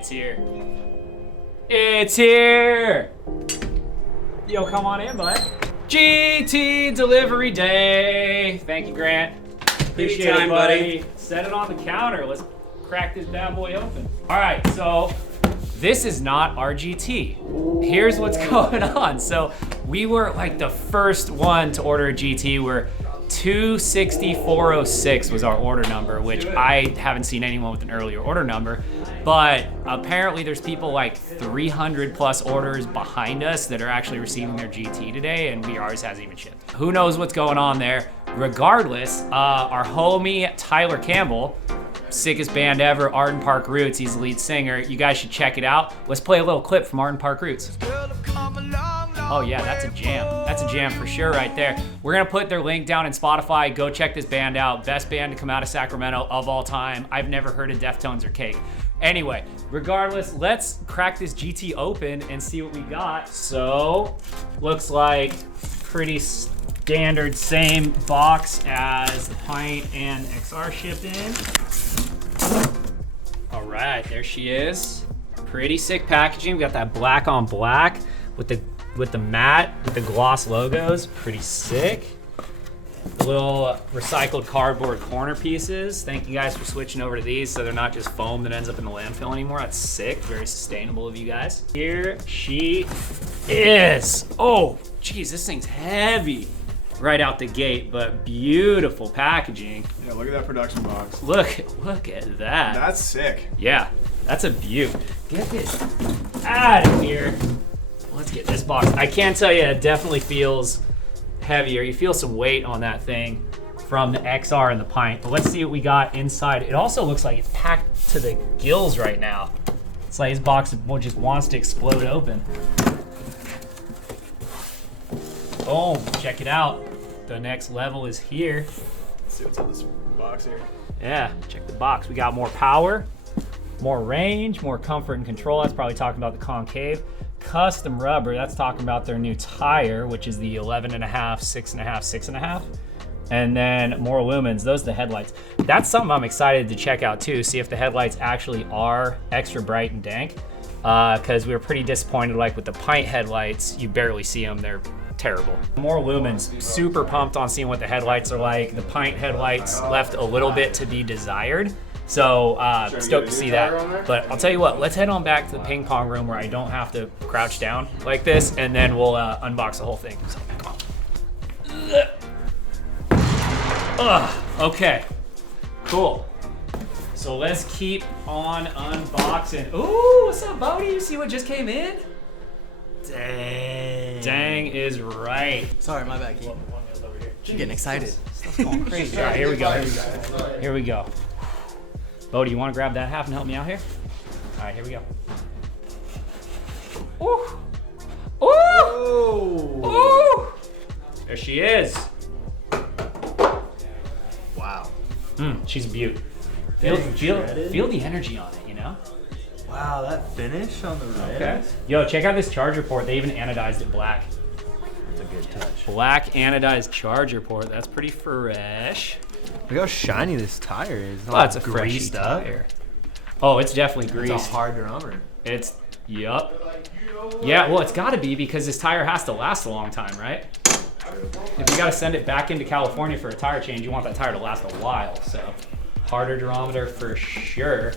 It's here. It's here! Yo, come on in, bud. GT delivery day. Thank you, Grant. Appreciate it, buddy. Set it on the counter. Let's crack this bad boy open. All right, so this is not our GT. Here's what's going on. So we were like the first one to order a GT. We're 26406 was our order number, which I haven't seen anyone with an earlier order number, but apparently there's people like 300 plus orders behind us that are actually receiving their GT today, and ours hasn't even shipped. Who knows what's going on there? Regardless, our homie Tyler Campbell, sickest band ever, Arden Park Roots, he's the lead singer. You guys should check it out. Let's play a little clip from Arden Park Roots. Oh yeah, that's a jam. That's a jam for sure right there. We're gonna put their link down in Spotify. Go check this band out. Best band to come out of Sacramento of all time. I've never heard of Deftones or Cake. Anyway, regardless, let's crack this GT open and see what we got. So, looks like pretty standard, same box as the Pint and XR shipped in. All right, there she is. Pretty sick packaging. We got that black on black with the matte, with the gloss logos. Pretty sick. The little recycled cardboard corner pieces. Thank you guys for switching over to these so they're not just foam that ends up in the landfill anymore. That's sick. Very sustainable of you guys. Here she is. Oh, geez, this thing's heavy right out the gate, but beautiful packaging. Yeah, look at that production box. Look at that. That's sick. Yeah, that's a beaut. Get this out of here. Let's get this box. I can tell you, it definitely feels heavier. You feel some weight on that thing from the XR and the Pint. But let's see what we got inside. It also looks like it's packed to the gills right now. It's like this box just wants to explode open. Boom, check it out. The next level is here. Let's see what's in this box here. Yeah, check the box. We got more power, more range, more comfort and control. That's probably talking about the concave. Custom rubber, that's talking about their new tire, which is the 11.5, 6.5, 6.5. And then more lumens, those are the headlights. That's something I'm excited to check out too, see if the headlights actually are extra bright and dank. Because we were pretty disappointed, like with the Pint headlights, you barely see them, they're terrible. More lumens, super pumped on seeing what the headlights are like. The Pint headlights left a little bit to be desired. So stoked to see that. But I'll tell you what, let's head on back to the ping pong room where I don't have to crouch down like this, and then we'll unbox the whole thing. So come on. Okay, cool. So let's keep on unboxing. Ooh, what's up, Bodie? You see what just came in? Dang. Dang is right. Sorry, my bad, Keith. I'm getting excited. Stuff's going crazy. All right, here we go. Here we go. Bodie, you want to grab that half and help me out here? All right, here we go. Ooh. Ooh. Ooh. There she is. Wow. She's a beaut. Feel the energy on it, you know? Wow, that finish on the red. Okay. Yo, check out this charger port. They even anodized it black. That's a good touch. Black anodized charger port. That's pretty fresh. Look how shiny this tire is. Oh, it's a greased tire. Oh, it's definitely greased. It's a hard drummer. It's, yup. Yeah, well, it's got to be because this tire has to last a long time, right? If you got to send it back into California for a tire change, you want that tire to last a while. So, harder durometer for sure.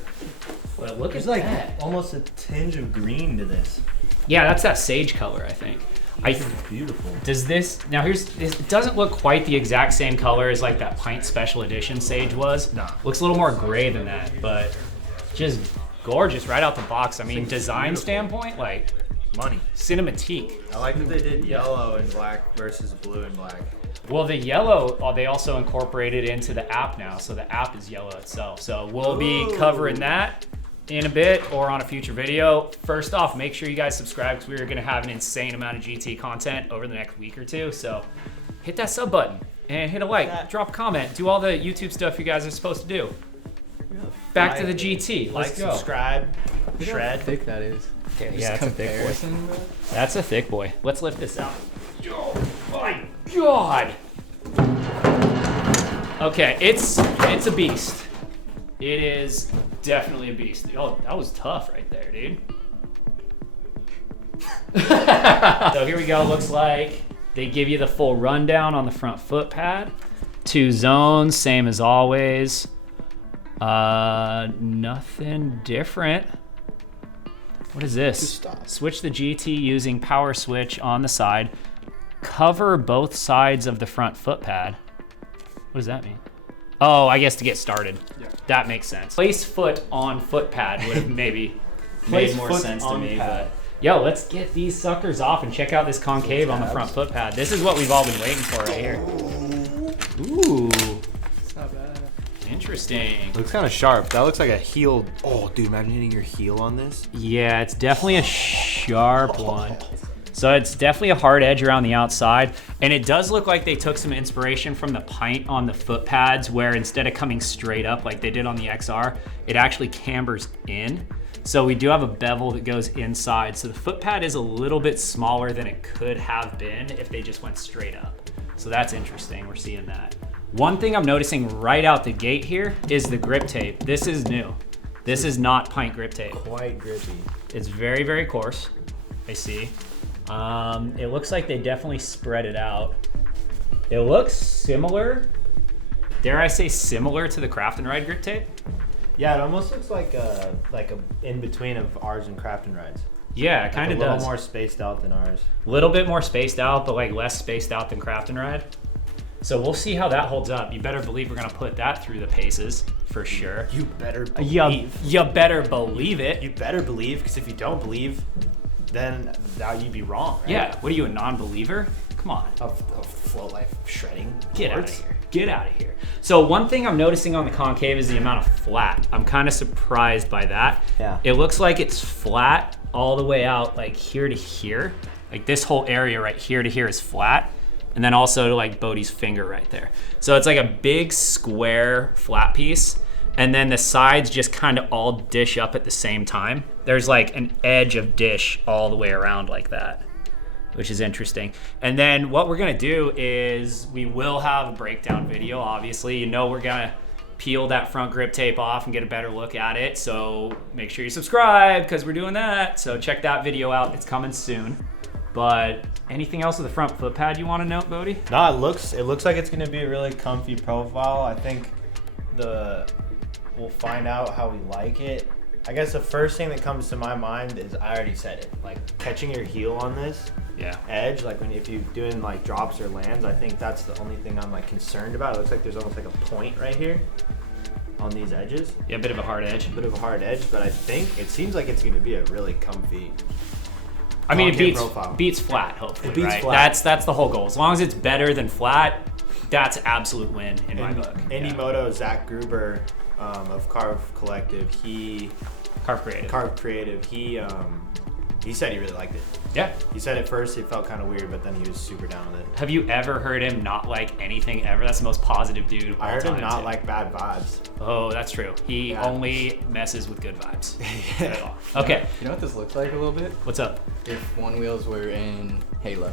But look at that. Almost a tinge of green to this. Yeah, that's that sage color, I think. It's beautiful. Does this, now it doesn't look quite the exact same color as like that Pint Special Edition Sage was. Nah. Looks a little more gray than that, but just gorgeous right out the box. I mean, design standpoint, like Money. Cinematique. I like that they did yellow and black versus blue and black. Well, the yellow, they also incorporated into the app now, so the app is yellow itself. So we'll be covering that in a bit or on a future video. First off, make sure you guys subscribe because we're going to have an insane amount of GT content over the next week or two. So hit that sub button and hit a like, drop a comment, do all the YouTube stuff you guys are supposed to do. Back to the GT. Let's go. Subscribe, shred. How thick that is. Okay, yeah, that's a thick boy. That's a thick boy. Let's lift this out. Oh my God. Okay, it's a beast. It is definitely a beast. Oh, that was tough right there, dude. So here we go. Looks like they give you the full rundown on the front foot pad. 2 zones, same as always. Nothing different. What is this? Switch the GT using power switch on the side. Cover both sides of the front foot pad. What does that mean? Oh, I guess to get started. Yeah. That makes sense. Place foot on foot pad would have maybe made more sense to me. But yo, let's get these suckers off and check out this concave on the front foot pad. This is what we've all been waiting for right here. Ooh. It's not bad. Interesting. Looks kind of sharp. That looks like a heel. Oh, dude, imagine hitting your heel on this. Yeah, it's definitely a sharp one. So it's definitely a hard edge around the outside. And it does look like they took some inspiration from the pint on the foot pads, where instead of coming straight up like they did on the XR, it actually cambers in. So we do have a bevel that goes inside. So the foot pad is a little bit smaller than it could have been if they just went straight up. So that's interesting, we're seeing that. One thing I'm noticing right out the gate here is the grip tape. This is new. This is not pint grip tape. Quite grippy. It's very, very coarse, I see. It looks like they definitely spread it out. It looks similar, dare I say similar to the Craft and Ride grip tape? Yeah, it almost looks like a in between of ours and Craft and Rides. Yeah, it kind of does. A little more spaced out than ours. A little bit more spaced out, but like less spaced out than Craft and Ride. So we'll see how that holds up. You better believe we're gonna put that through the paces for sure. You better believe. You better believe it. You better believe, because if you don't believe, then now you'd be wrong, right? Yeah, what are you, a non-believer? Come on. Of TheFloatLife shredding. Get out of here. Get out of here. So one thing I'm noticing on the concave is the amount of flat. I'm kind of surprised by that. Yeah. It looks like it's flat all the way out, like here to here. Like this whole area right here to here is flat. And then also to like Bodie's finger right there. So it's like a big square flat piece. And then the sides just kind of all dish up at the same time. There's like an edge of dish all the way around like that, which is interesting. And then what we're gonna do is we will have a breakdown video, obviously. You know we're gonna peel that front grip tape off and get a better look at it. So make sure you subscribe because we're doing that. So check that video out, it's coming soon. But anything else with the front foot pad you wanna note, Bodie? No, it looks like it's gonna be a really comfy profile. I think we'll find out how we like it. I guess the first thing that comes to my mind is, I already said it, like catching your heel on this edge, like if you're doing like drops or lands, I think that's the only thing I'm like concerned about. It looks like there's almost like a point right here on these edges. Yeah, a bit of a hard edge. A bit of a hard edge, but I think it seems like it's gonna be a really comfy. I mean, it beats flat, hopefully, it beats right? flat. That's the whole goal. As long as it's better than flat, that's absolute win in my book. Indie-Moto, Zach Gruber, of Carve Collective, Carve Creative, he said he really liked it. Yeah. He said at first it felt kind of weird, but then he was super down with it. Have you ever heard him not like anything ever? That's the most positive dude of all time. I heard him not like bad vibes. Oh, that's true. He only messes with good vibes. Yeah. Okay. You know what this looks like a little bit? What's up? If Onewheels were in Halo.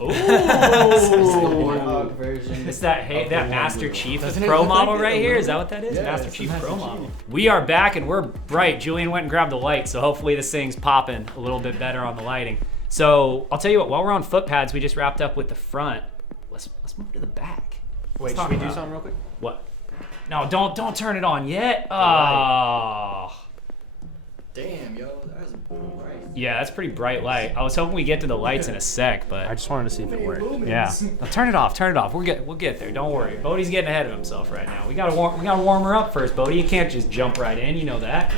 Oh. Warthog version. It's that that Master Chief Pro model right here. Is that what that is? Yeah, Master it's Chief Master Pro Chief. model. We are back and we're bright. Julian went and grabbed the light, so hopefully this thing's popping a little bit better on the lighting. So I'll tell you what, while we're on foot pads, we just wrapped up with the front. Let's move to the back. Wait, should we do something real quick? What? No, don't turn it on yet. Oh. Damn, yo, that was bright. Yeah, that's pretty bright light. I was hoping we get to the lights in a sec, but I just wanted to see if it worked. yeah. Now, turn it off. We'll get there. Don't worry. Bodie's getting ahead of himself right now. We gotta warm her up first, Bodie. You can't just jump right in. You know that.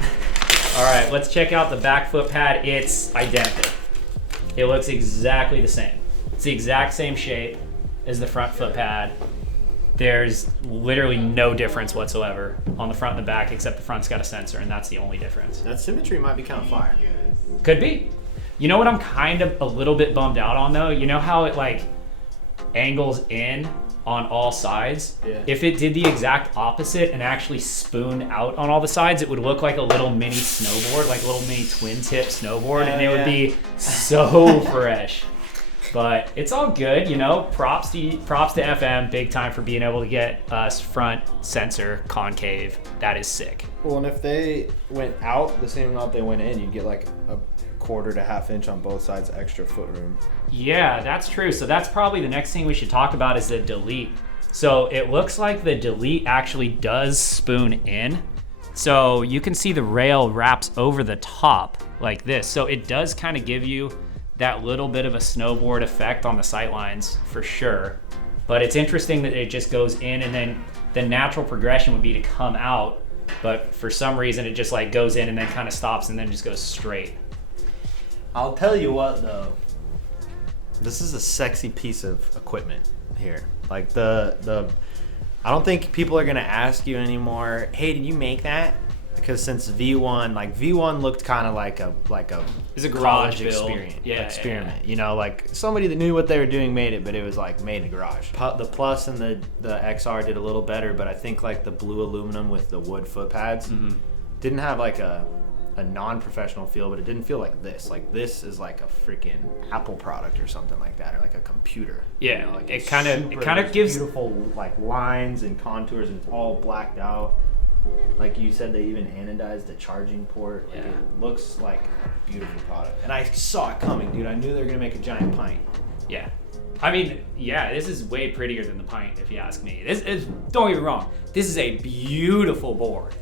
All right, let's check out the back foot pad. It's identical. It looks exactly the same. It's the exact same shape as the front foot pad. There's literally no difference whatsoever on the front and the back, except the front's got a sensor, and that's the only difference. That symmetry might be kind of fire. Could be. You know what I'm kind of a little bit bummed out on though? You know how it like angles in on all sides? Yeah. If it did the exact opposite and actually spooned out on all the sides, it would look like a little mini snowboard, like a little mini twin tip snowboard, and it would be so fresh. But it's all good, you know. Props to FM, big time for being able to get us front sensor concave. That is sick. Well, and if they went out the same amount they went in, you'd get like a quarter to half inch on both sides extra foot room. Yeah, that's true. So that's probably the next thing we should talk about is the delete. So it looks like the delete actually does spoon in. So you can see the rail wraps over the top like this. So it does kind of give you that little bit of a snowboard effect on the sightlines for sure. But it's interesting that it just goes in, and then the natural progression would be to come out. But for some reason it just like goes in and then kind of stops and then just goes straight. I'll tell you what though, this is a sexy piece of equipment here. Like the I don't think people are gonna ask you anymore, hey, did you make that? Because since V1, like V1 looked kind of like a It's a garage garage build. experiment. Yeah, experiment. You know, like somebody that knew what they were doing made it, but it was like made in a garage. The Plus and the XR did a little better, but I think like the blue aluminum with the wood foot pads didn't have like a non-professional feel, but it didn't feel like this. Like this is like a freaking Apple product or something like that, or like a computer. Yeah, you know, like it kind of gives beautiful like lines and contours, and it's all blacked out. Like you said, they even anodized the charging port. Like it looks like a beautiful product. And I saw it coming, dude. I knew they were gonna make a giant pint. Yeah. I mean, yeah, this is way prettier than the pint, if you ask me. This is, don't get me wrong, this is a beautiful board.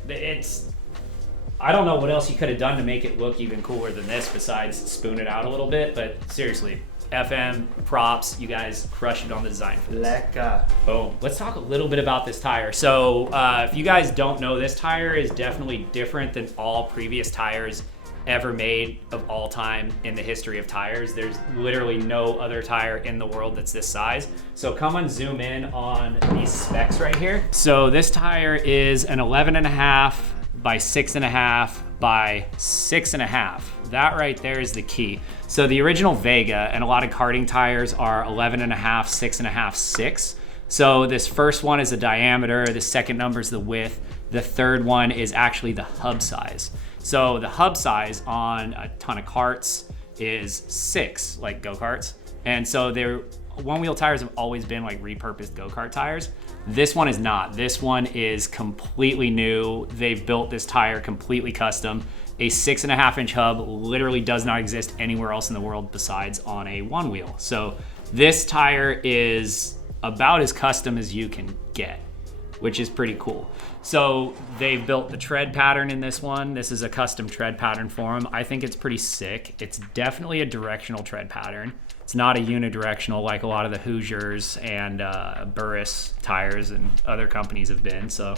I don't know what else you could have done to make it look even cooler than this besides spoon it out a little bit, but seriously, FM, props, you guys crushed it on the design for this. Lecker. Boom. Let's talk a little bit about this tire. So if you guys don't know, this tire is definitely different than all previous tires ever made of all time in the history of tires. There's literally no other tire in the world that's this size. So come and zoom in on these specs right here. So this tire is an 11.5 by 6.5 by 6.5. That right there is the key. So the original Vega and a lot of karting tires are 11.5, 6.5, 6. So this first one is the diameter, the second number is the width, the third one is actually the hub size. So the hub size on a ton of karts is 6, like go-karts. And so they're one-wheel tires have always been like repurposed go-kart tires. This one is not. This one is completely new. They've built this tire completely custom. A 6.5-inch hub literally does not exist anywhere else in the world besides on a one wheel. So this tire is about as custom as you can get, which is pretty cool. So they've built the tread pattern in this one. This is a custom tread pattern for them. I think it's pretty sick. It's definitely a directional tread pattern. It's not a unidirectional like a lot of the Hoosiers and Burris tires and other companies have been. So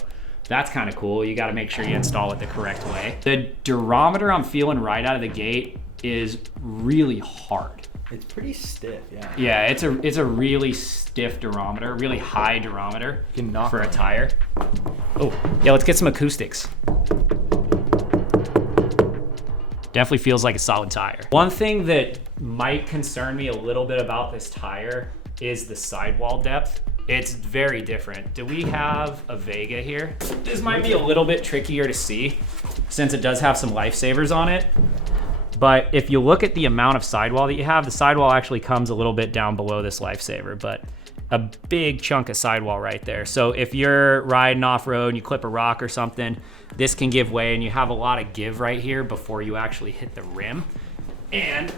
that's kind of cool. You got to make sure you install it the correct way. The durometer I'm feeling right out of the gate is really hard. It's pretty stiff, yeah. Yeah, it's a really stiff durometer, really high durometer for a tire. Oh, yeah, let's get some acoustics. Definitely feels like a solid tire. One thing that might concern me a little bit about this tire is the sidewall depth. It's very different. Do we have a Vega here? This might be a little bit trickier to see since it does have some lifesavers on it. But if you look at the amount of sidewall that you have, the sidewall actually comes a little bit down below this lifesaver, but a big chunk of sidewall right there. So if you're riding off-road and you clip a rock or something, this can give way and you have a lot of give right here before you actually hit the rim. And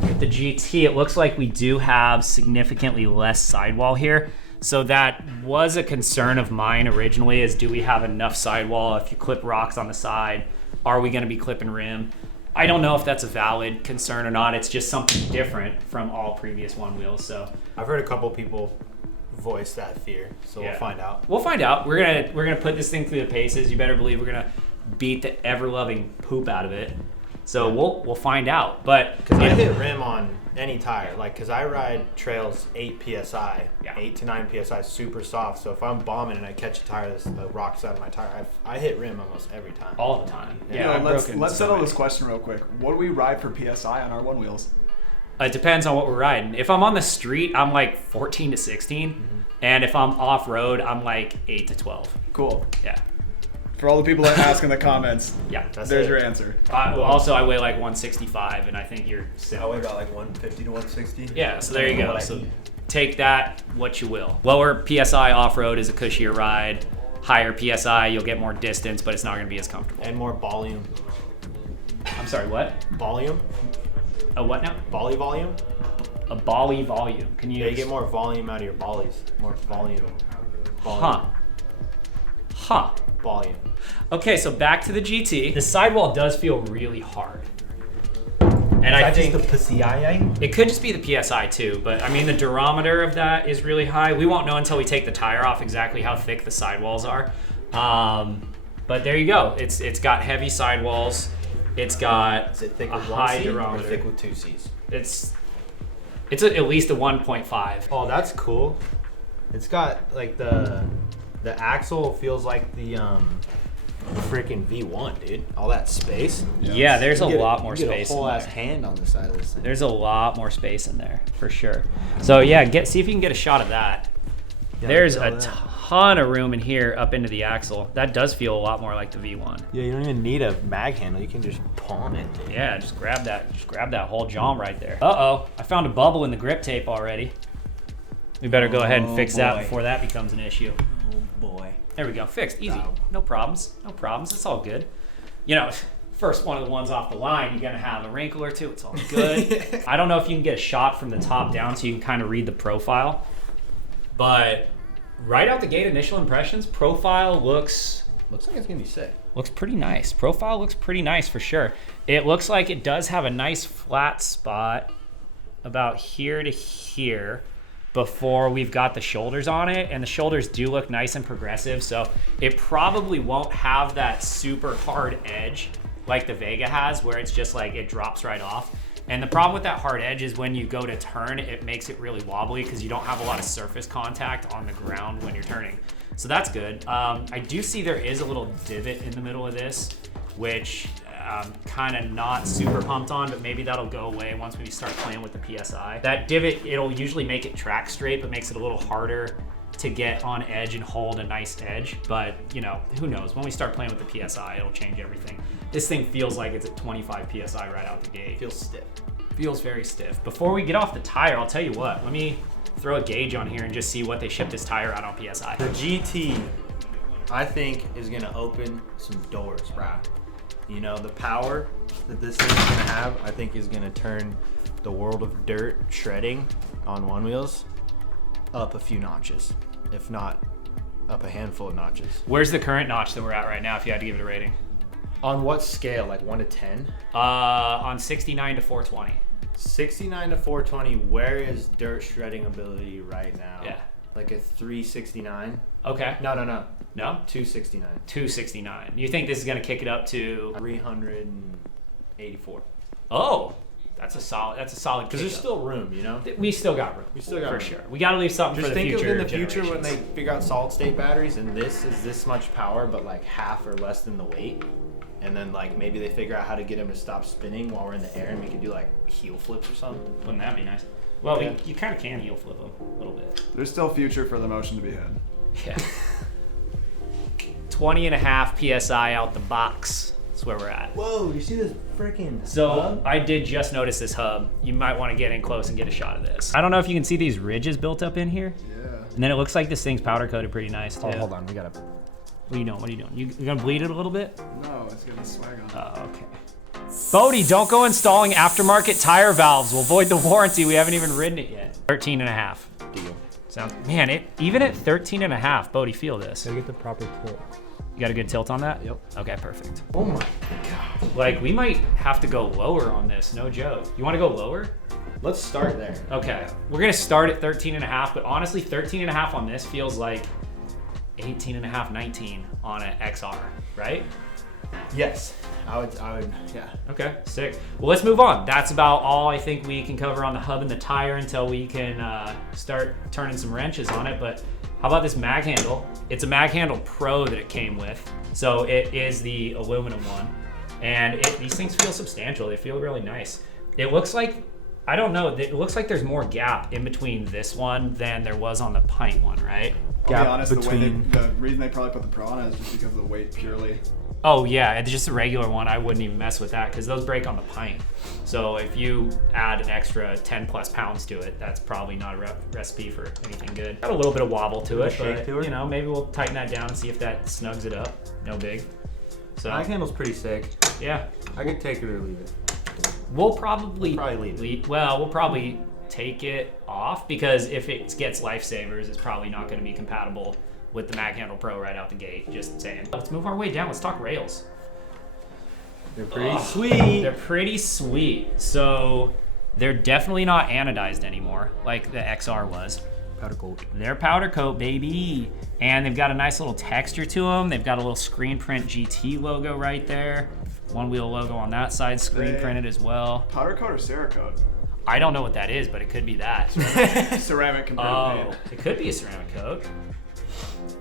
with the GT, it looks like we do have significantly less sidewall here. So that was a concern of mine originally, is do we have enough sidewall? If you clip rocks on the side, are we gonna be clipping rim? I don't know if that's a valid concern or not. It's just something different from all previous one wheels. So I've heard a couple people voice that fear, so yeah. We'll find out. We'll find out. We're gonna put this thing through the paces. You better believe we're gonna beat the ever-loving poop out of it. So we'll find out. But because I hit rim on any tire, like because I ride trails 8 psi, Yeah. 8 to 9 psi, super soft. So if I'm bombing and I catch a tire that's the rock side of my tire, I hit rim almost every time. all the time. Yeah, I've broken let's so settle many. this question real quick. What do we ride for PSI on our one wheels? It depends on what we're riding. If I'm on the street, I'm like 14 to 16. And if I'm off-road, I'm like 8 to 12. Cool. Yeah. For all the people that ask in the comments, Yeah. there's your answer. Also, I weigh like 165, and I think you're I weigh similar. about like 150 to 160. Yeah, so there you go. What I So eat. take that what you will. Lower PSI off-road is a cushier ride. Higher PSI, you'll get more distance, but it's not going to be as comfortable. And more volume. I'm sorry, what? Volume? A what now? Volley volume? A volley volume. Can you? Yeah, you get more volume out of your volleys. More volume. Huh. Huh. Volume. Okay, so back to the GT. The sidewall does feel really hard. And I think the PCI. it could just be the PSI too, but I mean the durometer of that is really high. We won't know until we take the tire off exactly how thick the sidewalls are. But there you go. It's got heavy sidewalls. It's got Is it thick a with high 1C or durometer. thick with 2Cs? It's at least a 1.5. Oh, that's cool. It's got like the axle feels like the freaking V1, dude. All that space. Yeah, there's a You get lot more you get space a whole in ass there. hand on the side of this thing. There's a lot more space in there for sure. So yeah, see if you can get a shot of that. There's a ton of room in here up into the axle. That does feel a lot more like the V1. Yeah, you don't even need a mag handle. You can just palm it. Dude. Yeah, just grab that whole jam right there. Uh-oh, I found a bubble in the grip tape already. We better go ahead and fix that boy. before that becomes an issue. Oh boy. There we go, fixed, easy. Oh. No problems, it's all good. You know, first one of the ones off the line, you're gonna have a wrinkle or two, it's all good. I don't know if you can get a shot from the top down so you can kind of read the profile, but right out the gate, initial impressions, profile looks Looks like it's gonna be sick. pretty nice. Profile looks pretty nice for sure. It looks like it does have a nice flat spot about here to here before we've got the shoulders on it, and the shoulders do look nice and progressive, so it probably won't have that super hard edge like the Vega has, where it's just like it drops right off. And the problem with that hard edge is when you go to turn, it makes it really wobbly because you don't have a lot of surface contact on the ground when you're turning. So that's good. I do see there is a little divot in the middle of this, which I'm kind of not super pumped on, but maybe that'll go away once we start playing with the PSI. That divot, it'll usually make it track straight, but makes it a little harder to get on edge and hold a nice edge. But you know, who knows? When we start playing with the PSI, it'll change everything. This thing feels like it's at 25 PSI right out the gate. Feels stiff. Feels very stiff. Before we get off the tire, I'll tell you what, let me throw a gauge on here and just see what they shipped this tire out on PSI. The GT, I think, is gonna open some doors, brah. You know, the power that this thing's gonna have, I think, is gonna turn the world of dirt shredding on one wheels up a few notches, if not up a handful of notches. Where's the current notch that we're at right now if you had to give it a rating? On what scale? Like 1 to 10? On 69 to 420. 69 to 420. Where is dirt shredding ability right now? Yeah. Like a 369? Okay. No. No? 269. 269. You think this is going to kick it up to... 384. Oh, that's a solid Because there's kick up. still room, you know? We still got room. We still got for room. sure. We got to leave something Just for the think future of in the future when they generations. figure out solid state batteries and this is this much power but like half or less than the weight. And then like maybe they figure out how to get them to stop spinning while we're in the air and we can do like heel flips or something. Wouldn't that be nice? Well, Yeah. you kind of can heel flip them a little bit. There's still future for the motion to be had. Yeah. 20 and a half PSI out the box. That's where we're at. Whoa, you see this freaking So I did just notice this hub. You might want to get in close and get a shot of this. I don't know if you can see these ridges built up in here. Yeah. And then it looks like this thing's powder coated pretty nice too. Oh, hold on, we gotta. What are you doing? What are you doing? You gonna bleed it a little bit? No, it's gonna swag on. Oh, okay. Bodie, don't go installing aftermarket tire valves. We'll void the warranty. We haven't even ridden it yet. 13 and a half. Deal. Sounds, man, even at 13 and a half, Bodie, feel this. Gotta get the proper tilt. You got a good tilt on that? Yep. Okay, perfect. Oh my god. Like, we might have to go lower on this, no joke. You wanna go lower? Let's start there. Okay, we're gonna start at 13 and a half, but honestly, 13 and a half on this feels like 18 and a half, 19 on an XR, right? Yes. I would, yeah. Okay, sick. Well, let's move on. That's about all I think we can cover on the hub and the tire until we can start turning some wrenches on it. But how about this mag handle? It's a mag handle pro that it came with. So it is the aluminum one. And these things feel substantial. They feel really nice. It looks like, I don't know, it looks like there's more gap in between this one than there was on the pint one, right? I'll gap be honest, between. the reason they probably put the Pro on it is just because of the weight purely. Oh yeah, it's just a regular one. I wouldn't even mess with that because those break on the pint. So if you add an extra 10 plus pounds to it, that's probably not a recipe for anything good. Got a little bit of wobble to it, shake but to it? you know, maybe we'll tighten that down and see if that snugs it up. No big. So Back handle's pretty sick. yeah, I could take it or leave it. we'll probably leave it. Well, we'll probably take it off because if it gets lifesavers, it's probably not going to be compatible with the Mag Handle Pro right out the gate. Just saying. Let's move our way down. Let's talk rails. They're pretty sweet. They're pretty sweet. So they're definitely not anodized anymore like the XR was. Powder coat. They're powder coat, baby. And they've got a nice little texture to them. They've got a little screen print GT logo right there. Onewheel logo on that side, screen printed as well. Powder coat or Cerakote? I don't know what that is, but it could be that. Ceramic compared to paint. It could be a ceramic coat.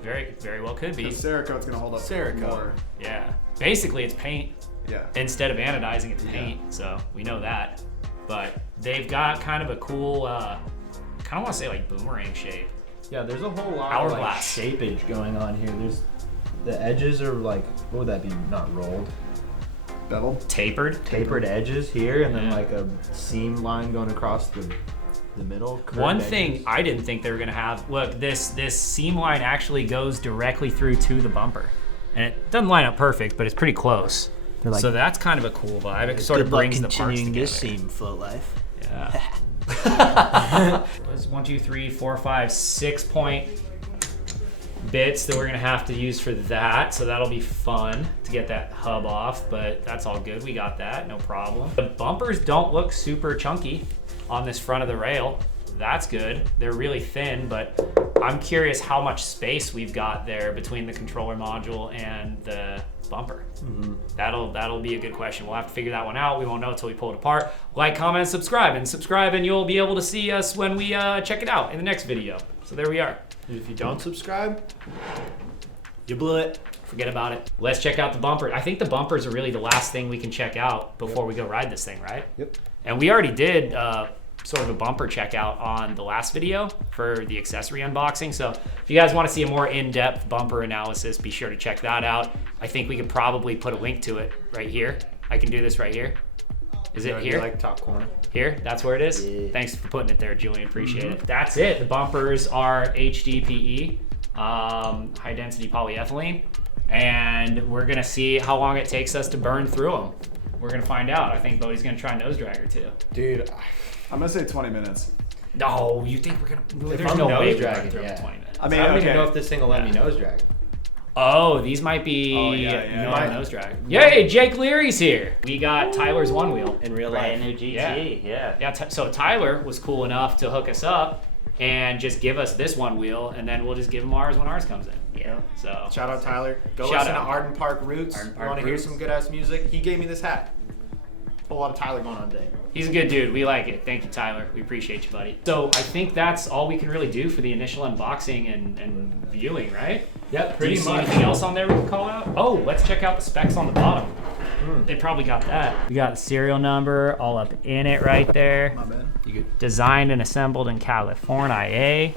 Very, very well could be. Cerakote's gonna hold up more. Yeah. Basically, it's paint. Yeah. Instead of anodizing, it's paint. So we know that. But they've got kind of a cool, kind of want to say like boomerang shape. Yeah, there's a whole lot Hourglass. of like shapeage going on here. There's the edges are like, what would that be? Not rolled. Beveled? Tapered edges here, and then Yeah. like a seam line going across the middle. One curved thing edges. I didn't think they were gonna have, look, this seam line actually goes directly through to the bumper. And it doesn't line up perfect, but it's pretty close. They're like, So that's kind of a cool vibe. It sort of brings the parts together. this seam, TheFloatLife. Yeah. There's 1, 2, 3, 4, 5, 6 point bits that we're gonna have to use for that. So that'll be fun to get that hub off, but that's all good. We got that, no problem. The bumpers don't look super chunky on this front of the rail. That's good. They're really thin, but I'm curious how much space we've got there between the controller module and the bumper. That'll be a good question. We'll have to figure that one out. We won't know until we pull it apart. Like, comment, subscribe, and you'll be able to see us when we check it out in the next video. So there we are. If you don't subscribe, you blew it. Forget about it. Let's check out the bumper. I think the bumpers are really the last thing we can check out before we go ride this thing, right? Yep. And we already did sort of a bumper checkout on the last video for the accessory unboxing. So if you guys want to see a more in-depth bumper analysis, be sure to check that out. I think we could probably put a link to it right here. I can do this right here. Is it here? Like top corner. Here, that's where it is. Yeah. Thanks for putting it there, Julian. Appreciate it. That's it. The bumpers are HDPE, high density polyethylene, and we're gonna see how long it takes us to burn through them. We're gonna find out. I think Bodie's gonna try nose dragger too. Dude, I'm gonna say 20 minutes. No, you think we're gonna? If There's I'm no way nose we're gonna dragging, through them yeah. in 20 minutes. I mean, I don't okay. even know if this thing will let me nose drag. Oh, these might be Oh, yeah. no nose drag. Yay, Jake Leary's here. We got Tyler's Onewheel. In real Brand life. new GT, yeah. Yeah, so Tyler was cool enough to hook us up and just give us this one wheel, and then we'll just give him ours when ours comes in. Yeah. So Shout out Tyler. Go Shout listen out. to Arden Park Roots. Arden You Park want to hear Roots. some good ass music? He gave me this hat. A lot of Tyler going on today. he's a good dude. We like it. Thank you, Tyler. We appreciate you, buddy. So I think that's all we can really do for the initial unboxing and viewing, right? Yep, Do you see anything else on there we can call out? Oh, let's check out the specs on the bottom. They probably got that. We got the serial number all up in it right there. My bad. You good? Designed and assembled in California.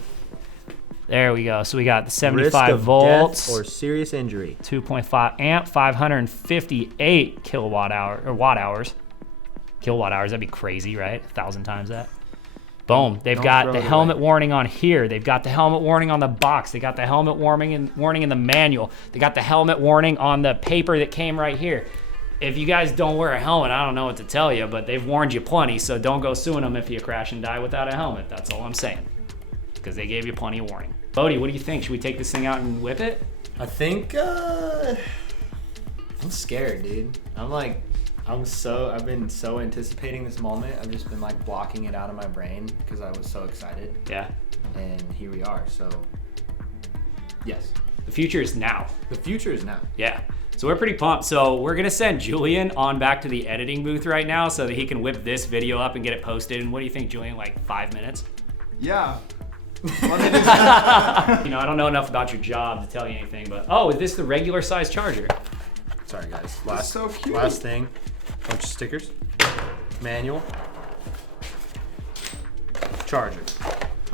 There we go. So we got the Risk 75 of volts, death or serious injury. 2.5 amp, 558 kilowatt hour or watt hours. Kilowatt hours, that'd be crazy, right? 1,000 times that. Boom. They've Don't got throw the it helmet away. warning on here. They've got the helmet warning on the box. They got the helmet warning in the manual. They got the helmet warning on the paper that came right here. If you guys don't wear a helmet, I don't know what to tell you, but they've warned you plenty, so don't go suing them if you crash and die without a helmet. That's all I'm saying. Because they gave you plenty of warning. Bodie, what do you think? Should we take this thing out and whip it? I think I'm scared, dude. I've been so anticipating this moment. I've just been like blocking it out of my brain because I was so excited. Yeah. And here we are. So yes, The future is now. the future is now. Yeah. So we're pretty pumped. So we're gonna send Julian on back to the editing booth right now so that he can whip this video up and get it posted. And what do you think, Julian? Like 5 minutes? Yeah. I don't know enough about your job to tell you anything, but is this the regular size charger? Sorry guys. That's so cute. Last thing. Bunch of stickers. Manual. Charger.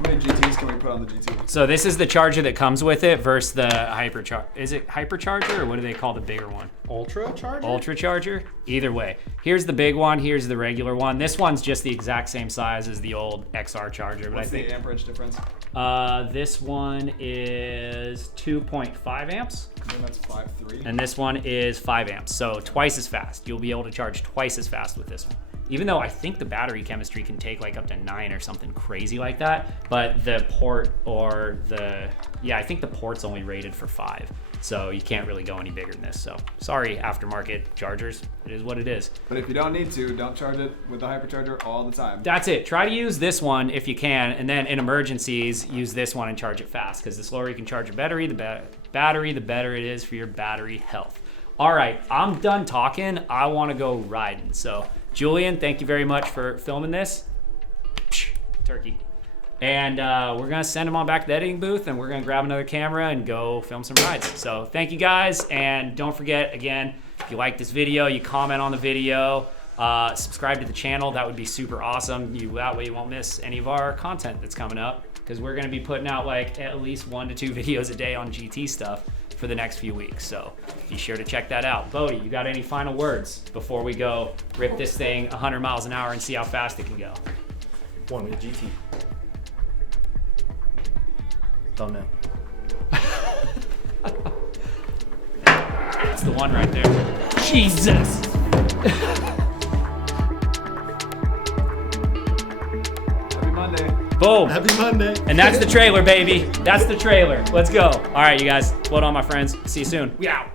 How many GTs can we put on the GT? So this is the charger that comes with it versus the hypercharger. Is it hypercharger or what do they call the bigger one? Ultra charger? Ultra charger? Either way. Here's the big one, here's the regular one. This one's just the exact same size as the old XR charger. But What's I think the amperage difference? this one is 2.5 amps. I think that's 5.3. And this one is 5 amps, so twice as fast. You'll be able to charge twice as fast with this one. Even though I think the battery chemistry can take like up to 9 or something crazy like that, but the port or I think the port's only rated for 5. So you can't really go any bigger than this. So sorry, aftermarket chargers, it is what it is. But if you don't need to, don't charge it with the hypercharger all the time. That's it. Try to use this one if you can, and then in emergencies, use this one and charge it fast, because the slower you can charge your battery, the better it is for your battery health. All right, I'm done talking. I want to go riding. So Julian, thank you very much for filming this. Turkey. And we're going to send him on back to the editing booth, and we're going to grab another camera and go film some rides. So thank you guys, and don't forget, again, if you like this video, you comment on the video, subscribe to the channel. That would be super awesome. That way you won't miss any of our content that's coming up, because we're going to be putting out like at least 1 to 2 videos a day on GT stuff for the next few weeks. So be sure to check that out. Bodie, you got any final words before we go rip this thing 100 miles an hour and see how fast it can go? One with GT. Thumbnail. It's the one right there. Jesus! Happy Monday. Boom! Happy Monday. And that's the trailer, baby. That's the trailer. Let's go. All right, you guys. Float on, my friends. See you soon. We out.